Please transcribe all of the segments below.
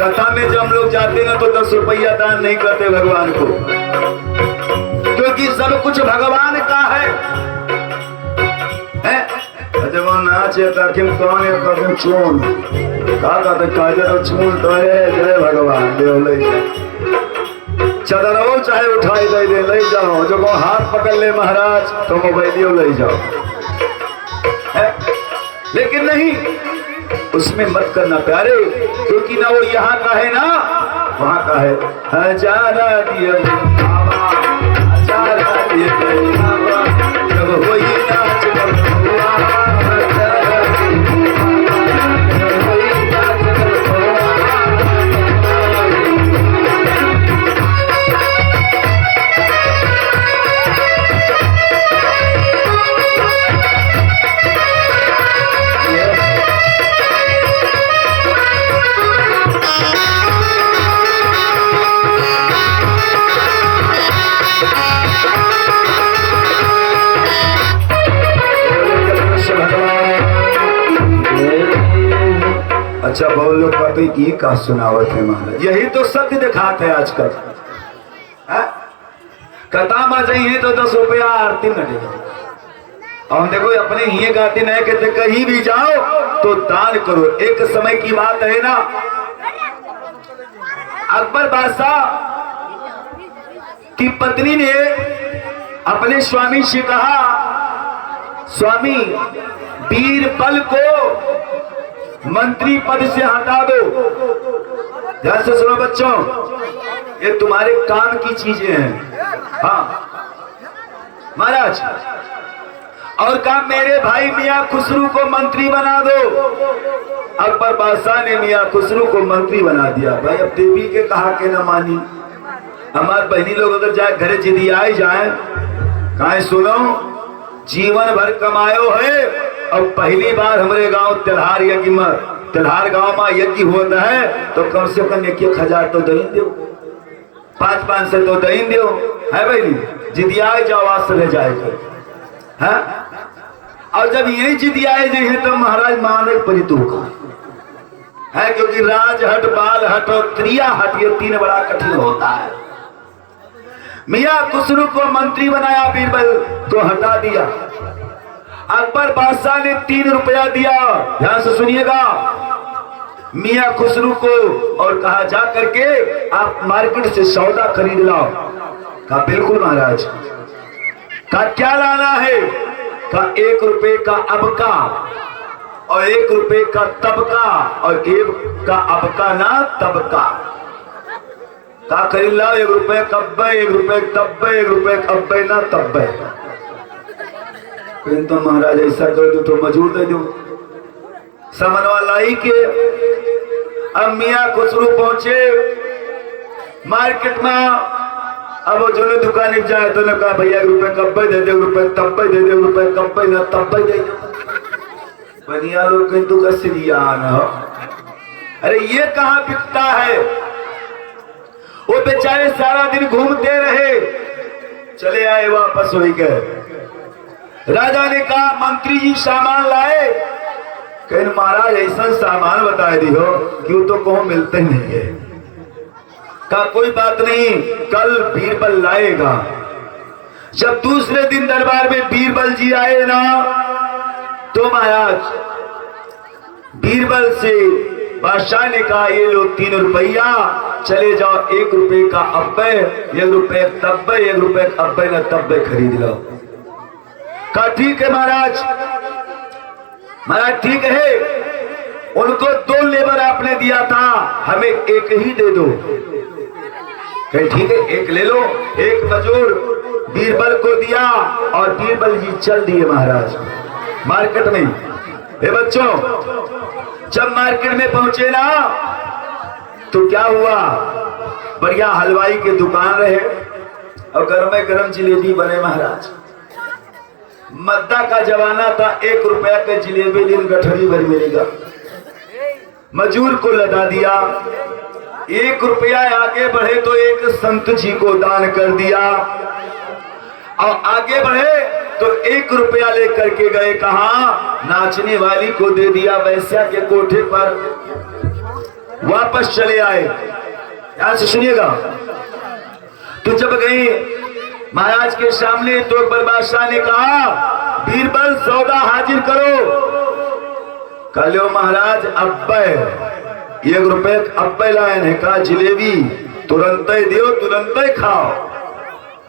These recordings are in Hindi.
कथा में जब हम लोग जाते ना तो 10 रुपया दान नहीं करते भगवान को, क्योंकि सब कुछ भगवान का है। जब वो नाचे कठिन कौन है कठिन चून का कहते काजर चून तो जय भगवान देव ले चदरो चाहे उठाई दे ले जाओ, जो वो हाथ पकड़ ले महाराज तो मोबाइलियो ले जाओ, लेकिन नहीं उसमें मत करना प्यारे, क्योंकि ना वो यहाँ का है ना वहाँ का है। हजारा दिए हजारा दिए जब हो ये नाच अच्छा बहुत लोग कहते ये का सुनावत है महाराज, यही तो सत्य दिखाते हैं आजकल। कथा में जाइए तो 10 रुपया आरती में देगा, और देखो अपने ही गाते नहीं कहते कहीं भी जाओ तो दान करो। एक समय की बात है ना, अकबर बादशाह की पत्नी ने अपने स्वामी से कहा, स्वामी बीरबल को मंत्री पद से हटा दो। ध्यान से सुनो बच्चों, ये तुम्हारे काम की चीजें हैं। हाँ महाराज, और कहा मेरे भाई मियां खुसरू को मंत्री बना दो। अकबर बादशाह ने मियां खुसरू को मंत्री बना दिया। भाई अब देवी के कहा के न मानी, हमारे बहनी लोग अगर जाए घरे जिदियाए जाए, कहा सुनो जीवन भर कमायो है, अब पहली बार हमारे गांव तिलहार यज्ञ में, तिलहार गांव में यज्ञ होता है तो कम से कम 1,000 तो दही दो, 500 तो दही दो है भाई, जिदियाए जाओ आस रह जाएगा है। और जब यही जिदियाए जाए तो महाराज माने परितोष है, क्योंकि राजहट बालहट और क्रियाहट ये 3 बड़ा कठिन होता है। मियां खुसरू को मंत्री बनाया, बीरबल को हटा दिया। अकबर बादशाह ने 3 रुपया दिया, ध्यान से सुनिएगा, मियां खुसरू को, और कहा जा करके आप मार्केट से सौदा खरीद लाओ। कहा बिल्कुल महाराज। कहा क्या लाना है? कहा 1 रुपए का अबका और 1 रुपए का तबका और 1 का अबका ना तबका। कहा खरीद लाओ, 1 रुपए कब्बे, 1 रुपए तब्बे, 1 रुपए कब्बे ना तब्बे। तो महाराज ऐसा कर दो तो मजूर दे दो, समनवा लाई के। अब मियां खुसरू पहुंचे मार्केट में, अब वो जो दुकान जाए तो ने कहा भैया 1 रुपए कब्बे दे दे, 1 रुपए तब्बे दे दे, 1 रुपए कब्बे ना तब्बे दे दे। बनिया लोग किंतु का सिरियान हो, अरे ये कहाँ बिकता है। वो बेचारे सारा दिन घूमते रहे, चले आए वापस हो गए। राजा ने कहा मंत्री जी सामान लाए? कहीं महाराज ऐसा सामान बता दी हो क्यों तो कहो मिलते नहीं है। कहा कोई बात नहीं, कल बीरबल लाएगा। जब दूसरे दिन दरबार में बीरबल जी आए ना, तो महाराज बीरबल से बादशाह ने कहा ये लो 3 रुपया, चले जाओ 1 रुपए का अब्बे, 1 रुपए तब्बे, 1 रुपए अब्बे न तब्बे खरीद लो। कहा ठीक है महाराज। महाराज ठीक है, उनको 2 लेबर आपने दिया था, हमें 1 ही दे दो। कहे ठीक है 1 ले लो। 1 मजूर बीरबल को दिया और बीरबल जी चल दिए महाराज मार्केट में। हे बच्चों, जब मार्केट में पहुंचे ना तो क्या हुआ, बढ़िया हलवाई की दुकान रहे, और गर्म गर्म जिलेबी बने महाराज। मद्दा का जमाना था, 1 रुपया के जिलेबी दिन गठरी भर मिलेगा। मजूर को लदा दिया, 1 रुपया आगे बढ़े तो एक संत जी को दान कर दिया, और आगे बढ़े तो 1 रुपया लेकर के गए कहा, नाचने वाली को दे दिया, वैश्या के कोठे पर वापस चले आए। यहां से सुनिएगा, तो जब गए महाराज के सामने तो अकबर बादशाह ने कहा, बीरबल सौदा हाजिर करो। कहो महाराज अब्बे 1 रुपये अब्बे लायन है, कहा जिलेबी तुरंत ही दियो, तुरंत ही खाओ।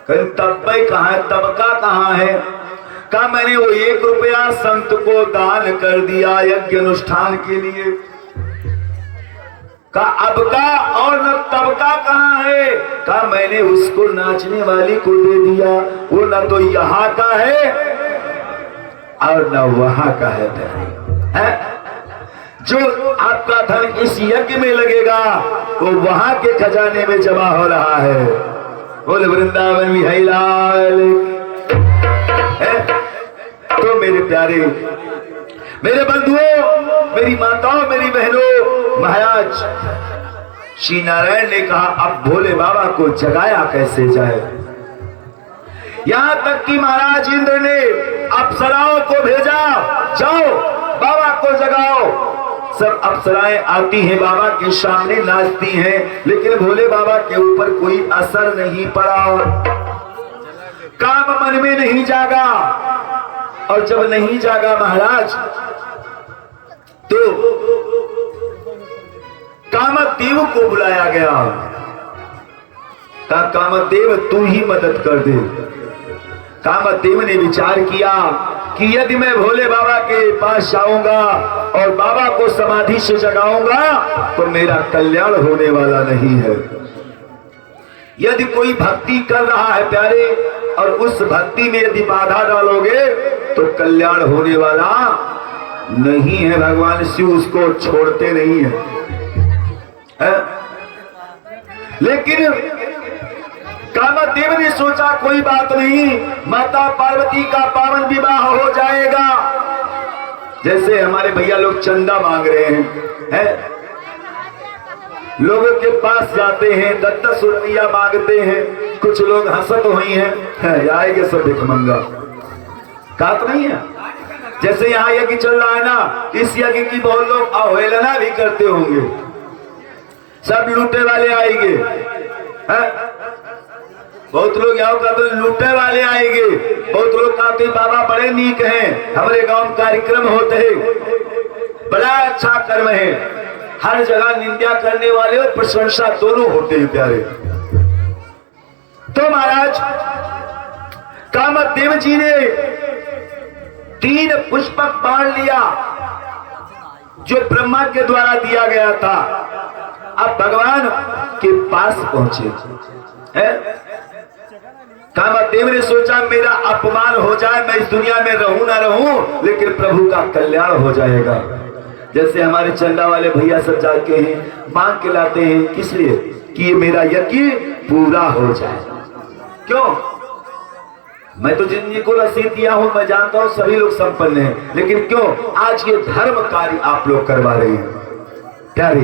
कहीं तब्बे कहाँ है, तबका कहाँ है? कहा मैंने वो 1 रुपया संत को दान कर दिया यज्ञ अनुष्ठान के लिए। का अब का और न तब का कहाँ है? कहा मैंने उसको नाचने वाली को दे दिया, वो न तो यहाँ का है और न वहां का है। जो आपका धन इस यज्ञ में लगेगा वो वहां के खजाने में जमा हो रहा है। बोले वृंदावन बिहारी लाल। तो मेरे प्यारे, मेरे बंधुओं, मेरी माताओं, मेरी बहनों, महाराज श्री नारायण ने कहा अब भोले बाबा को जगाया कैसे जाए। यहां तक कि महाराज इंद्र ने अप्सराओं को भेजा, जाओ बाबा को जगाओ। सब अप्सराएं आती हैं, बाबा के सामने नाचती हैं, लेकिन भोले बाबा के ऊपर कोई असर नहीं पड़ा, काम मन में नहीं जागा। और जब नहीं जागा महाराज तो कामदेव को बुलाया गया। कहा कामदेव तू ही मदद कर दे। कामदेव ने विचार किया कि यदि मैं भोले बाबा के पास जाऊंगा और बाबा को समाधि से जगाऊंगा तो मेरा कल्याण होने वाला नहीं है। यदि कोई भक्ति कर रहा है प्यारे और उस भक्ति में यदि बाधा डालोगे तो कल्याण होने वाला नहीं है। भगवान शिव उसको छोड़ते नहीं है। लेकिन कामदेव ने सोचा कोई बात नहीं, माता पार्वती का पावन विवाह हो जाएगा। जैसे हमारे भैया लोग चंदा मांग रहे हैं, लोगों के पास जाते हैं 10-10 रुपया मांगते हैं, कुछ लोग हंसत हुई हैं, आएंगे सब भिखमंगा। कहा तो नहीं है। जैसे यहाँ यज्ञ चल रहा है ना, इस यज्ञ की बहुत लोग अवहेलना भी करते होंगे, सब लूटे वाले आएंगे। बहुत लोग यहाँ का तो लूटे वाले आएंगे, बहुत लोग कहते बाबा बड़े नीक हैं, हमारे गांव कार्यक्रम होते हैं, बड़ा अच्छा कर्म है। हर जगह निंदा करने वाले और प्रशंसा दोनों होते हैं प्यारे। तो महाराज कामदेव जी ने 3 पुष्पक बाण लिया जो ब्रह्मा के द्वारा दिया गया था। अब भगवान के पास पहुंचे। कामदेव ने सोचा मेरा अपमान हो जाए, मैं इस दुनिया में रहूं ना रहूं, लेकिन प्रभु का कल्याण हो जाएगा। जैसे हमारे चंदा वाले भैया सब जाके हैं, मांग के लाते हैं, किस लिए? कि ये मेरा यज्ञ पूरा हो जाए। क्यों? मैं तो जिंदगी को रसीद दिया हूं, मैं जानता हूं सभी लोग संपन्न हैं, लेकिन क्यों आज ये धर्म कार्य आप लोग करवा रहे हैं प्यारे?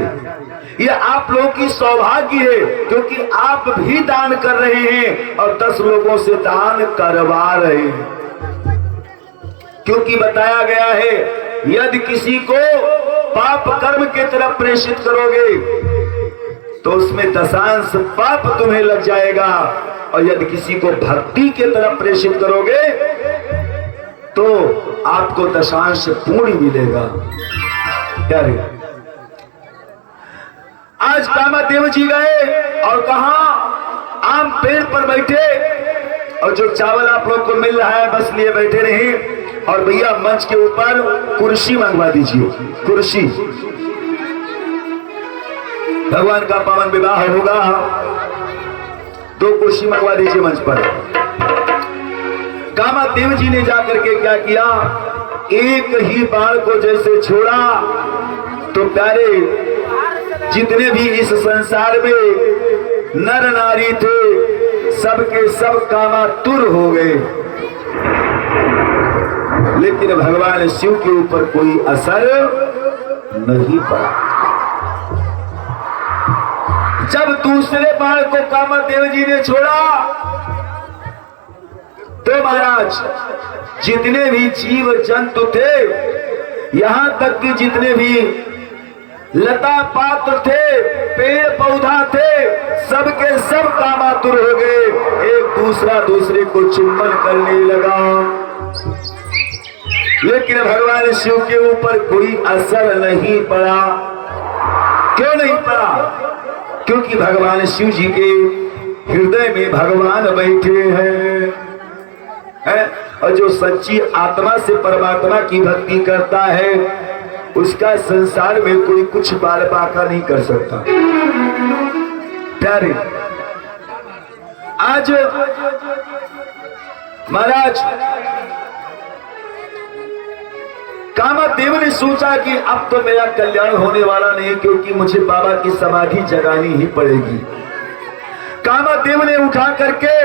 ये आप लोगों की सौभाग्य है, क्योंकि आप भी दान कर रहे हैं और 10 लोगों से दान करवा रहे हैं। क्योंकि बताया गया है यदि किसी को पाप कर्म के तरफ प्रेषित करोगे तो उसमें दशांश पाप तुम्हें लग जाएगा, और यदि किसी को भक्ति के तरफ प्रेषित करोगे तो आपको दशांश पूर्ण मिलेगा प्यारे। आज कामदेव जी गए और कहा आम पेड़ पर बैठे, और जो चावल आप लोग को मिल रहा है बस लिए बैठे रहे। और भैया मंच के ऊपर कुर्सी मंगवा दीजिए, कुर्सी। भगवान का पावन विवाह होगा, 2 कुर्सी मंगवा दीजिए मंच पर। कामदेव जी ने जाकर के क्या किया, एक ही बाण को जैसे छोड़ा तो प्यारे जितने भी इस संसार में नर नारी थे सबके सब कामातुर हो गए, लेकिन भगवान शिव के ऊपर कोई असर नहीं पड़ा। जब दूसरे बाण को कामदेव जी ने छोड़ा तो महाराज जितने भी जीव जंतु थे, यहां तक कि जितने भी लता पात्र थे, पेड़ पौधा थे, सबके सब कामातुर हो गए। एक दूसरे को चुंबन करने लगा, लेकिन भगवान शिव के ऊपर कोई असर नहीं पड़ा। क्यों नहीं पड़ा? क्योंकि भगवान शिव जी के हृदय में भगवान बैठे हैं, और जो सच्ची आत्मा से परमात्मा की भक्ति करता है उसका संसार में कोई कुछ बाल बाका नहीं कर सकता। प्यारे, आज महाराज कामदेव ने सोचा कि अब तो मेरा कल्याण होने वाला नहीं, क्योंकि मुझे बाबा की समाधि जगानी ही पड़ेगी। कामदेव ने उठा करके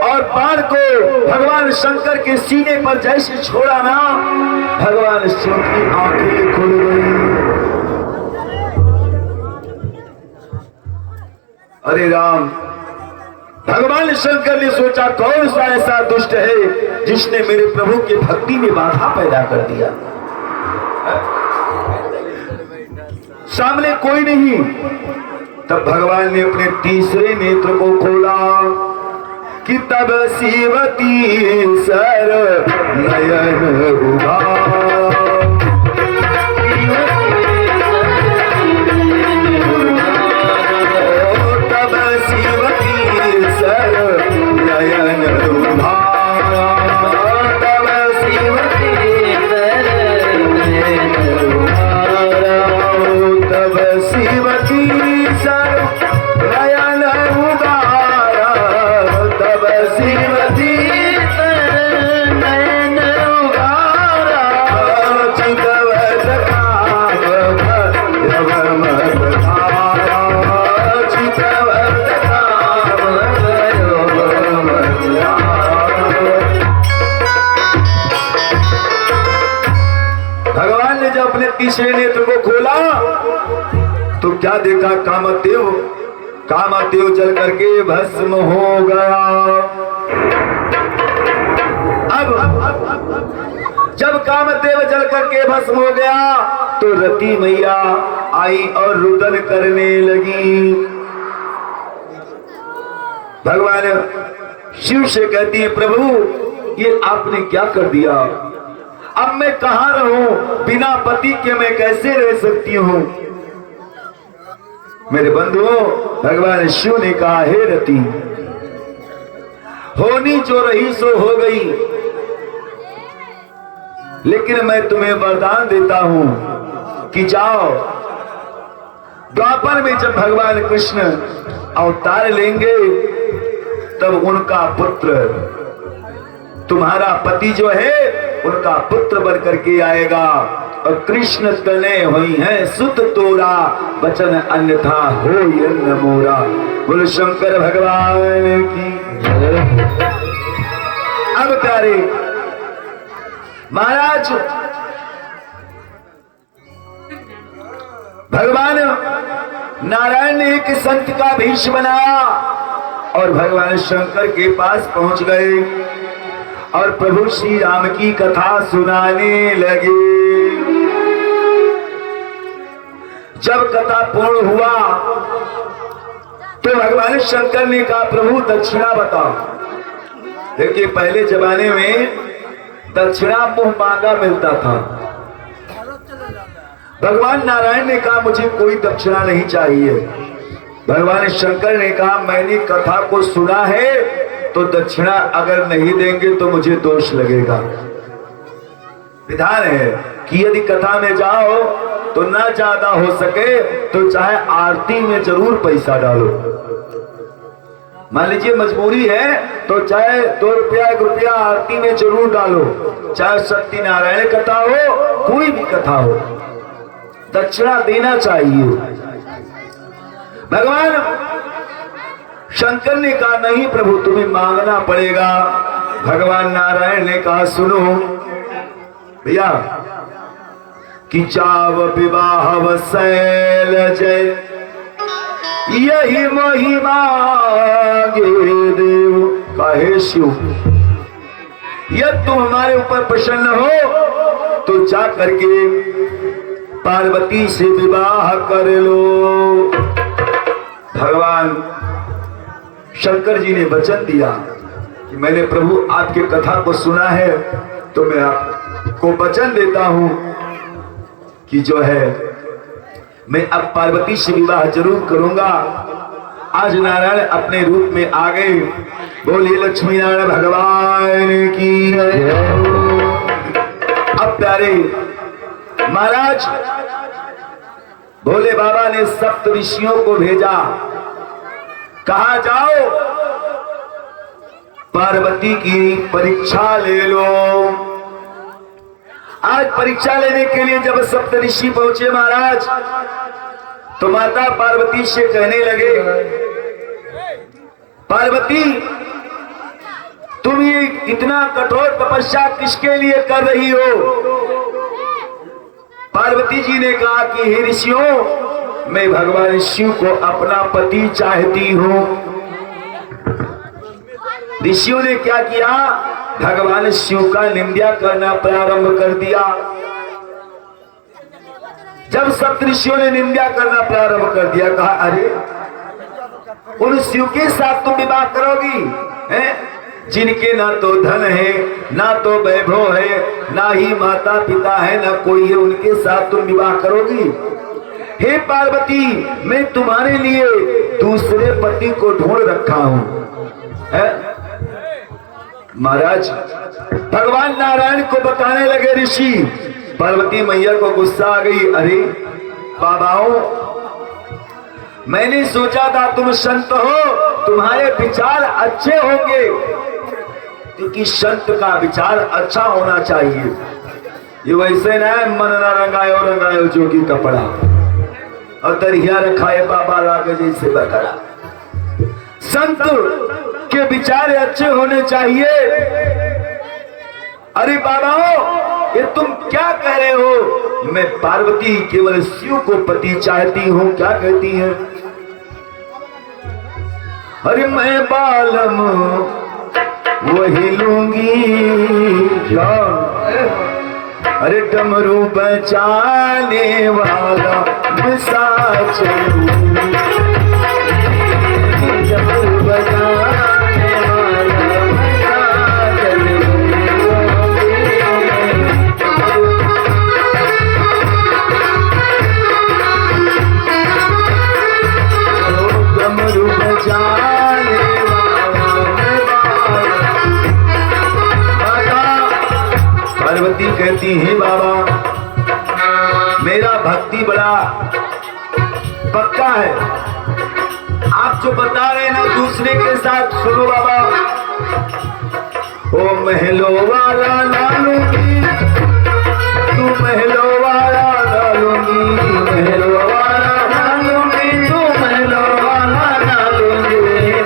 और बाण को भगवान शंकर के सीने पर जैसे छोड़ा ना, भगवान शिव की आंखें खुल गई। अरे राम, भगवान शंकर ने सोचा कौन सा ऐसा दुष्ट है जिसने मेरे प्रभु की भक्ति में बाधा पैदा कर दिया। सामने कोई नहीं। तब भगवान ने अपने तीसरे नेत्र को खोला कि तब शिवती सर नयन उघारा, तब शिवती सर नयन उघारा, तब शिवती सर नयन उघारा, तब शिवती सर नयन उघारा, तब शिवती सर नयन उघारा, चितवत काम भैरव मत धारा, चितवत काम भैरव मत धारा। भगवान ने जब अपने तीसरे नेत्र को खोला तो क्या देखा? कामदेव जल करके भस्म हो गया। अब जब कामदेव जल करके भस्म हो गया तो रति मैया आई और रुदन करने लगी। भगवान शिव से कहती है, प्रभु ये आपने क्या कर दिया? अब मैं कहां रहूं? बिना पति के मैं कैसे रह सकती हूं? मेरे बंधुओं, भगवान शिव ने कहा, हे रति, होनी जो रही सो हो गई, लेकिन मैं तुम्हें वरदान देता हूं कि जाओ, द्वापर में जब भगवान कृष्ण अवतार लेंगे तब उनका पुत्र, तुम्हारा पति जो है उनका पुत्र बन करके आएगा। और कृष्ण तने हुई है सुत तोरा, वचन अन्यथा हो न मोरा। बोलो शंकर भगवान की। अब प्यारे महाराज, भगवान नारायण ने एक संत का भेष बनाया और भगवान शंकर के पास पहुंच गए और प्रभु श्री राम की कथा सुनाने लगे। जब कथा पूर्ण हुआ तो भगवान शंकर ने कहा, प्रभु दक्षिणा बताओ। देखिए, पहले जमाने में दक्षिणा मुंह मांगा मिलता था। भगवान नारायण ने कहा, मुझे कोई दक्षिणा नहीं चाहिए। भगवान शंकर ने कहा, मैंने कथा को सुना है तो दक्षिणा अगर नहीं देंगे तो मुझे दोष लगेगा। विधान है कि यदि कथा में जाओ तो ना ज्यादा हो सके तो चाहे आरती में जरूर पैसा डालो। मान लीजिए मजबूरी है तो चाहे 2 रुपया 1 रुपया आरती में जरूर डालो, चाहे सत्यनारायण कथा हो, कोई भी कथा हो, दक्षिणा देना चाहिए। भगवान शंकर ने कहा नहीं प्रभु तुम्हें मांगना पड़ेगा। भगवान नारायण ने कहा सुनो भैया कि चाव विवाह शैल जय यही महिमा गे देव। कहे शिव यदि तुम हमारे ऊपर प्रसन्न हो तो जा करके पार्वती से विवाह कर लो। भगवान शंकर जी ने वचन दिया कि मैंने प्रभु आपके कथा को सुना है तो मैं आपको वचन देता हूं कि जो है मैं अब पार्वती से विवाह जरूर करूंगा। आज नारायण अपने रूप में आ गए। बोलिए लक्ष्मी नारायण भगवान की जय। अब प्यारे महाराज भोले बाबा ने सप्त ऋषियों को भेजा, कहा जाओ पार्वती की परीक्षा ले लो। आज परीक्षा लेने के लिए जब सप्त ऋषि पहुंचे महाराज तो माता पार्वती से कहने लगे पार्वती तुम ये इतना कठोर तपस्या किसके लिए कर रही हो। पार्वती जी ने कहा कि हे ऋषियों मैं भगवान शिव को अपना पति चाहती हूं। ऋषियों ने क्या किया, भगवान शिव का निंदा करना प्रारंभ कर दिया। जब सप्त ऋषियों ने निंदा करना प्रारंभ कर दिया, कहा अरे उन शिव के साथ तुम विवाह करोगी हैं जिनके ना तो धन है ना तो वैभव है ना ही माता पिता है ना कोई है, उनके साथ तुम विवाह करोगी। हे पार्वती मैं तुम्हारे लिए दूसरे पति को ढूंढ रखा हूं। महाराज भगवान नारायण को बताने लगे ऋषि। पार्वती मैया को गुस्सा आ गई, अरे बाबाओं मैंने सोचा था तुम संत हो, तुम्हारे विचार अच्छे होंगे क्योंकि संत का विचार अच्छा होना चाहिए। ये वैसे ना मन ना रंगायो जोगी कपड़ा और दरिया रखाए बाबा लागे जैसे बकरा। संत के विचार अच्छे होने चाहिए। अरे बाबाओ ये तुम क्या कह रहे हो, मैं पार्वती केवल शिव को पति चाहती हूं। क्या कहती है, अरे मैं बालम वही लूंगी। अरे डमरू बचाने वाला साच डमरू बचाने पार्वती कहती है बाबा मेरा भक्ति बड़ा पक्का है। आप जो बता रहे हैं ना दूसरे के साथ, सुनो बाबा। ओ महलो वाला ना लूंगी, तू महलो वाला ना लूंगी, महलो वाला ना लूंगी, तू महलो वाला ना लूंगी,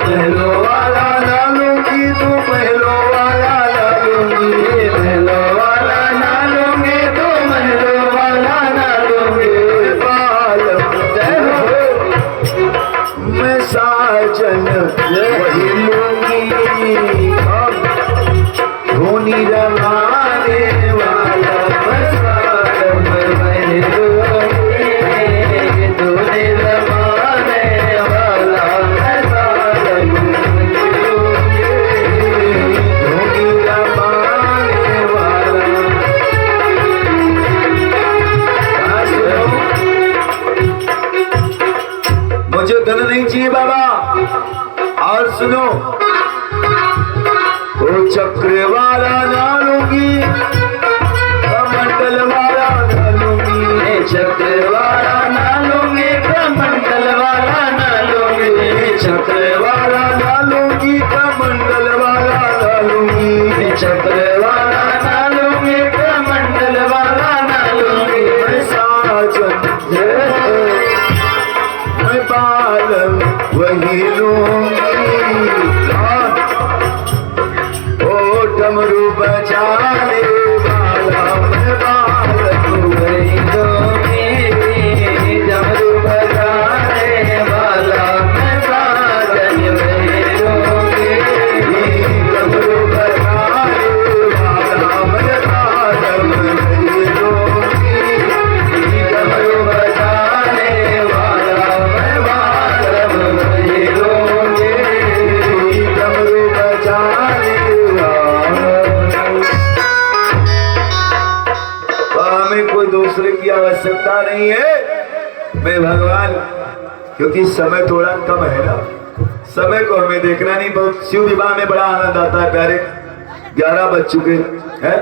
महलो वाला ना लूंगी, तू महलो वाला ना लूंगी, महलो वाला ना लूंगी, तू महलो वाला ना लूंगी। बाल मैं साजन वही लूंगी, धोनी रमाने वाला मुझे धन नहीं चाहिए बाबा। और सुनो ओ चक्र वाला ना लूंगी, कमंडल वाला ना लूंगी, चक्र वाला ना लूंगी, कमंडल वाला ना लूंगी, चक्र वाला ना लूंगी, कमंडल वाला ना लूंगी, चक्र वाला ना लूंगी, कमंडल वाला ना लूंगी। मैं साजन मैं बालम वही लूंगी, बता रही है मैं भगवान, क्योंकि समय थोड़ा कम है ना, समय को हमें देखना नहीं। बहुत शिव विवाह में बड़ा आनंद आता है प्यारे। 11 बज चुके हैं।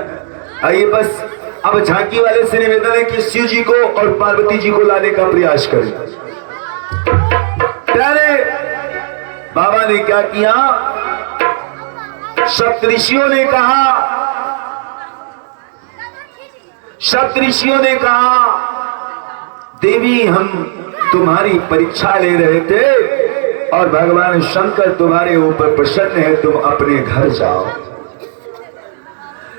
आइए बस अब झांकी वाले से निवेदन है कि शिव जी को और पार्वती जी को लाने का प्रयास करें। प्यारे बाबा ने क्या किया, सप्तऋषियों ने कहा, सप्तऋषियों ने कहा देवी हम तुम्हारी परीक्षा ले रहे थे और भगवान शंकर तुम्हारे ऊपर प्रसन्न है, तुम अपने घर जाओ।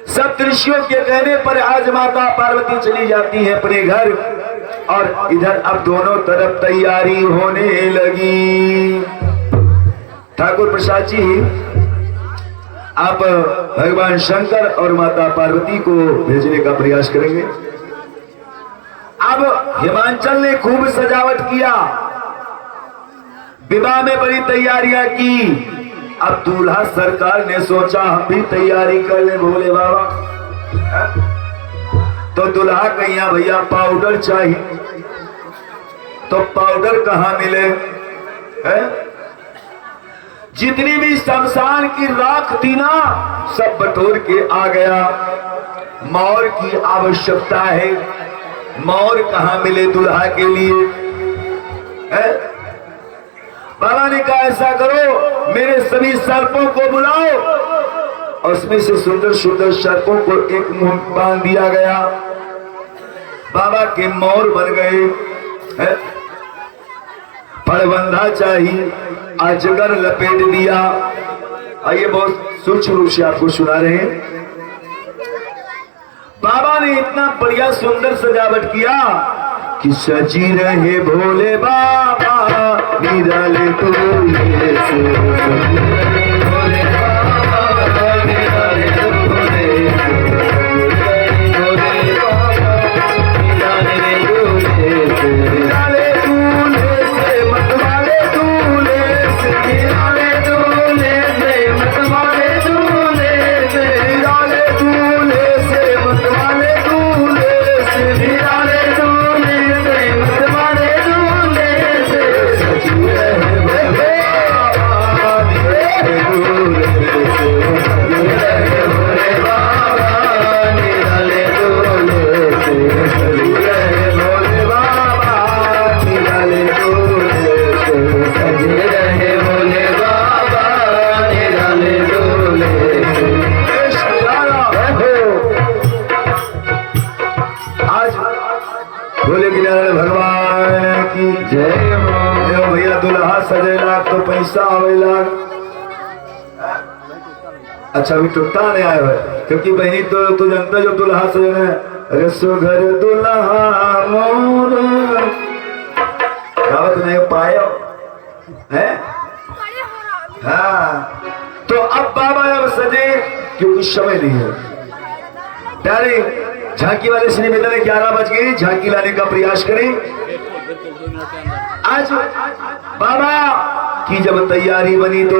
सप्तऋषियों के कहने पर आज माता पार्वती चली जाती है अपने घर और इधर अब दोनों तरफ तैयारी होने लगी। ठाकुर प्रसाद जी आप भगवान शंकर और माता पार्वती को भेजने का प्रयास करेंगे। अब हिमांचल ने खूब सजावट किया, विवाह में बड़ी तैयारियां की। अब दूल्हा सरकार ने सोचा हम भी तैयारी कर ले भोले बाबा। तो दूल्हा कहिया भैया पाउडर चाहिए, तो पाउडर कहां मिले है? जितनी भी शमशान की राख थी ना सब बटोर के आ गया। मौर की आवश्यकता है, मौर कहां मिले दूल्हा के लिए है? बाबा ने कहा ऐसा करो मेरे सभी सर्पों को बुलाओ, और उसमें से सुंदर सुंदर सर्पों को एक मुंह बांध दिया गया। बाबा के मौर बन गए है? फड़बंधा चाहिए, अजगर लपेट दिया। आइए बहुत सूक्ष्म रूप से आपको सुना रहे हैं। बाबा ने इतना बढ़िया सुंदर सजावट किया कि सजी रहे भोले बाबा निराले तोले से, सजी रहे भोले बाबा निराले तोले से, भोले बाबा निराले तोले से, निराले तोले से मतवाले तोले से, निराले तोले से मतवाले तोले से, निराले तोले से मतवाले तोले से, निराले तोले से मतवाले तोले से, सजी रहे भोले बाबा निराले तोले से, सजी रहे भोले बाबा निराले तोले से, सजी रहे भोले बाबा निराले तोले से, सजी रहे भोले बाबा निराले तोले से। आज भोले गिरनार भगवान की जय हो। भैया दुल्हा सजेला तो पैसा आवेला। अच्छा अभी टुकता नहीं आया है क्योंकि बहनी तो तू जानता जो दुल्हा सजने अरे सुघर दुल्हा मोर गावत नहीं पायो है। हाँ तो अब बाबा अब सजे क्योंकि समय नहीं है। प्यारे झांकी वाले से निवेदन है 11 बज गई, झांकी लाने का प्रयास करें। आज बाबा की जब तैयारी बनी तो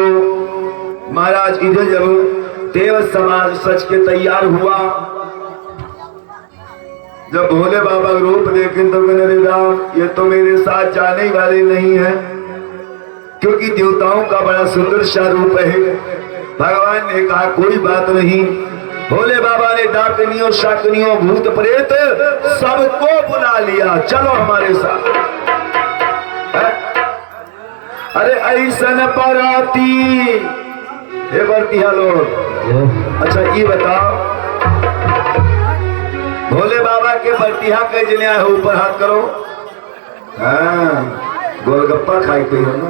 महाराज इधर जब देव समाज सच के तैयार हुआ, जब भोले बाबा रूप देखे तो मैंने राम ये तो मेरे साथ जाने वाले नहीं है, क्योंकि देवताओं का बड़ा सुंदर सा रूप है। भगवान ने कहा कोई बात नहीं। भोले बाबा ने डाकनियों शाकनियों भूत प्रेत सबको बुला लिया, चलो हमारे साथ। अरे ऐसन पराती हे बरतिया लोग। अच्छा ये बताओ भोले बाबा के बरतिया के जने आए हो ऊपर हाथ करो। हाँ गोलगप्पा खाई कोई हो ना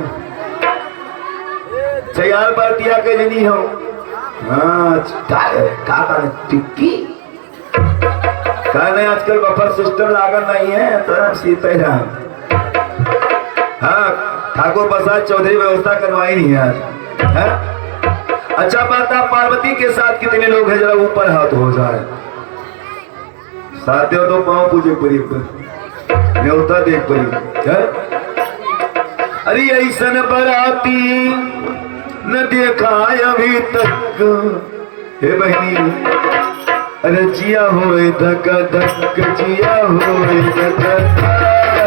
यार बरतिया के जनी हो। हाँ टिक्की कहने आजकल बफर सिस्टम लागल नहीं है तो सीते हाँ ठाकुर प्रसाद चौधरी व्यवस्था करवाई नहीं है आज है? अच्छा माता पार्वती के साथ कितने लोग हैं जरा ऊपर हाथ हो जाए। साथ तो पाँव पूजे परी पर न्योता देख परी है। अरे ऐसन बराती न देखा अभी तक हे बहनी अरे जिया होए धक धक जिया होए धक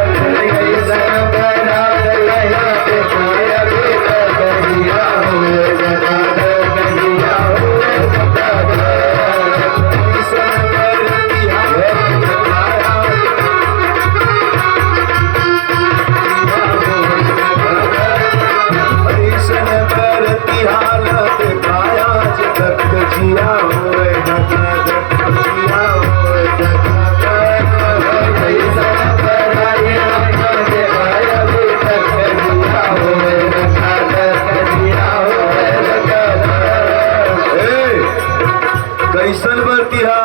कैसन बरतिया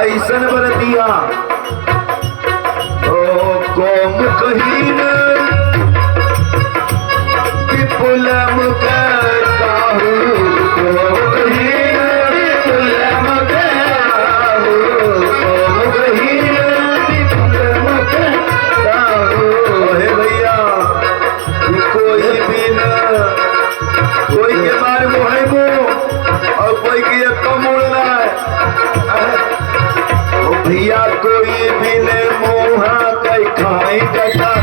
ऐसन बरतिया ओ कोम कहीन विपुल मुख काहू कोम कहीन विपुल मुख काहू कोम कहीन विपुल मुख काहू। हे भैया कोई भी न कोई के मार मोहे मुँह और कोई के मोड़ना है भैया कोई भी ने मुँह कई खाई डका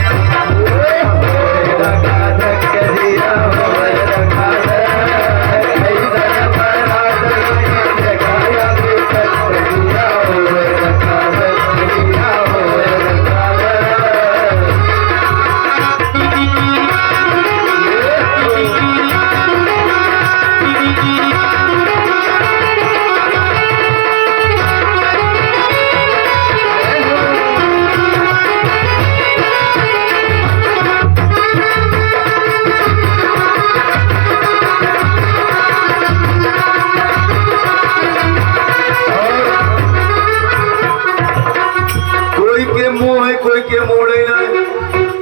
कोई के मोड़े नहीं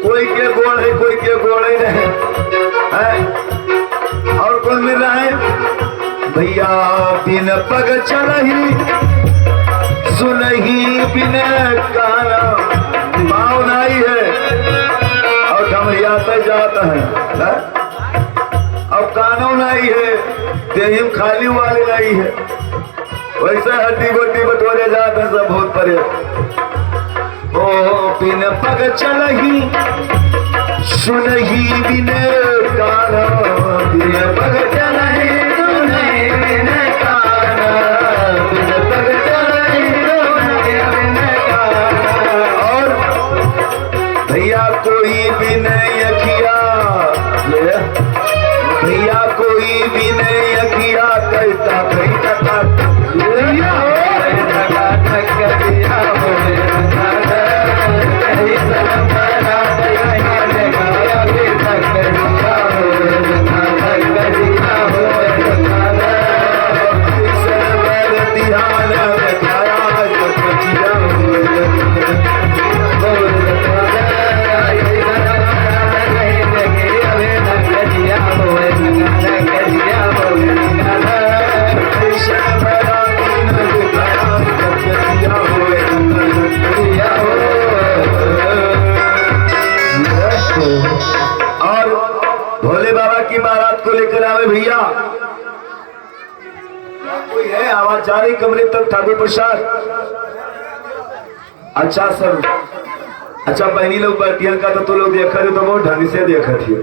कोई के गोड़ है कोई के गोड़े नहीं है और कौन मिल रहा है भैया बिन पग चलही सुनही बिन काना पाँव नहीं है और ढमलियाता जाता है अब कानों नहीं है देहिम खाली वाले नहीं है वैसे हड्डी गोड्डी बटोरे जाते सब बहुत परे ओ बिन पग चलही सुनही बिन काना बिन पग चलही सुनही बिन काना बिन पग चलही सुनही बिन काना। और भैया कोई भी नहीं अखिया भैया कोई भी नहीं अखिया कहता कहता भोले बाबा की बारात को लेकर आवे भैया कोई है आवाज जा रही कमरे तक ठाकुर प्रसाद अच्छा सर अच्छा बहनी लोग बैठियन का तो लोग देखा थे तो बहुत ढंग से देखा थी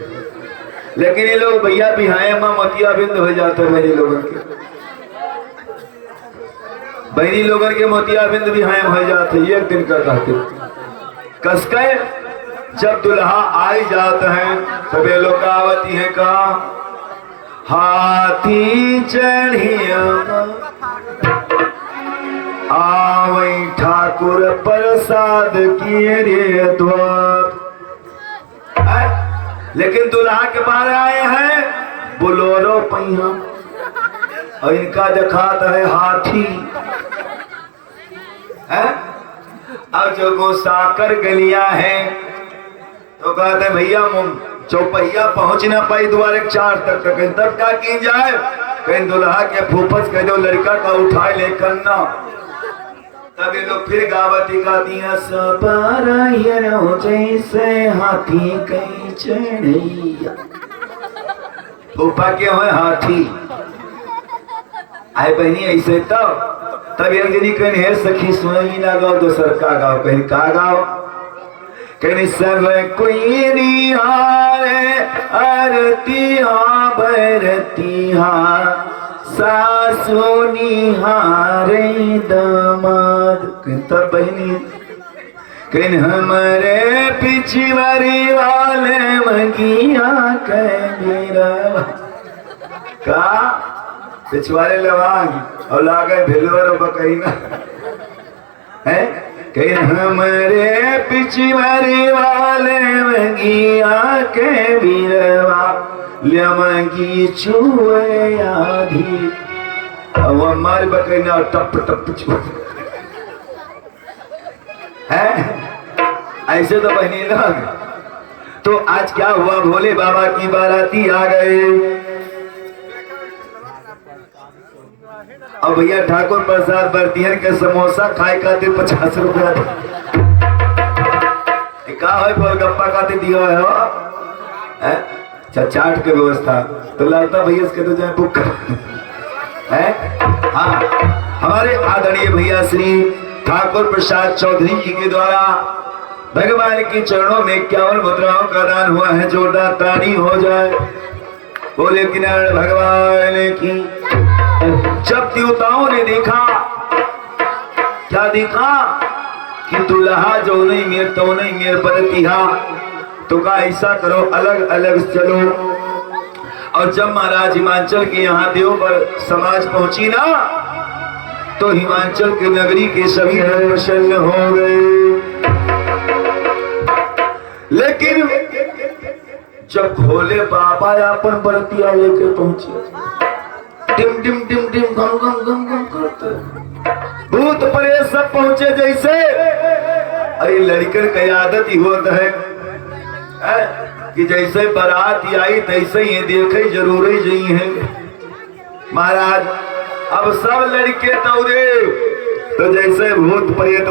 लेकिन ये लोग भैया बिहाए माँ मतिया बिंद हो जाते हैं बहनी लोगन के मोतिया बिंद बिहाए हो जाते एक दिन का कहते कसके जब दुल्हा आई जाते हैं तब ये लोग आवती है का हाथी चढ़िया आवई ठाकुर प्रसाद किए रे द्वार। लेकिन दुल्हा के बाहर आए हैं बोलोरो पहिया और इनका दिखाता है हाथी है? अब जो गोसाकर गलिया है तो कहते भैया चौपहिया पहुंच ना पाई द्वारे 4 तक तब क्या की जाए कहीं दुल्हा के फूफस कह दो लड़का का उठाए ले करना तब ये लोग फिर गावती का दिया सब जैसे हाथी कहीं चढ़ैया फूफा के हो हाथी आए बहनी ऐसे तो तब एक जनी कहीं हे सखी सुनई ना गाओ दोसर का गाओ कहीं का गाओ कहीं सब कोई निहारे आरतिया भरतिया सासु निहारे दमाद तब बहनी कहीं हमारे पिछवारी वाले मंगिया कबीरा का पिछवारे लवांग और लागे भिलवर बकैना है कहीं हमारे पिछवारी वाले मंगिया के बीरवा लमंगी छुए आधी अब हमारे बकैना टप टप छुए है ऐसे तो बहनी लग। तो आज क्या हुआ भोले बाबा की बाराती आ गए। अब भैया ठाकुर प्रसाद बर्तियन के समोसा खाए खातिर 50 रुपया का है गोलगप्पा खातिर दिया है चाट के व्यवस्था तो लालता भैया के तो जाए बुक कर है। हाँ हमारे आदरणीय भैया श्री ठाकुर प्रसाद चौधरी जी के द्वारा भगवान के चरणों में 51 मुद्राओं का दान हुआ है। जोरदार ताली हो जाए बोले किनारे भगवान की। जब देवताओं ने देखा क्या देखा कि दुल्हा जो नहीं मेर तो नहीं मेर बरतिहा तो का ऐसा करो अलग अलग चलो। और जब महाराज हिमाचल के यहाँ देवबर समाज पहुंची ना तो हिमाचल के नगरी के सभी प्रसन्न हो गए। लेकिन जब भोले बाबा अपन बरतिया लेकर पहुंचे टिम टिम टिम टिम गम गम गम गम करते भूत प्रेत सब पहुंचे जैसे अरे लड़कन की आदत ही होता है कि जैसे बारात आई तैसे ही देखे जरूर ही जई है। महाराज अब सब लड़के दौड़े तो जैसे भूत प्रेत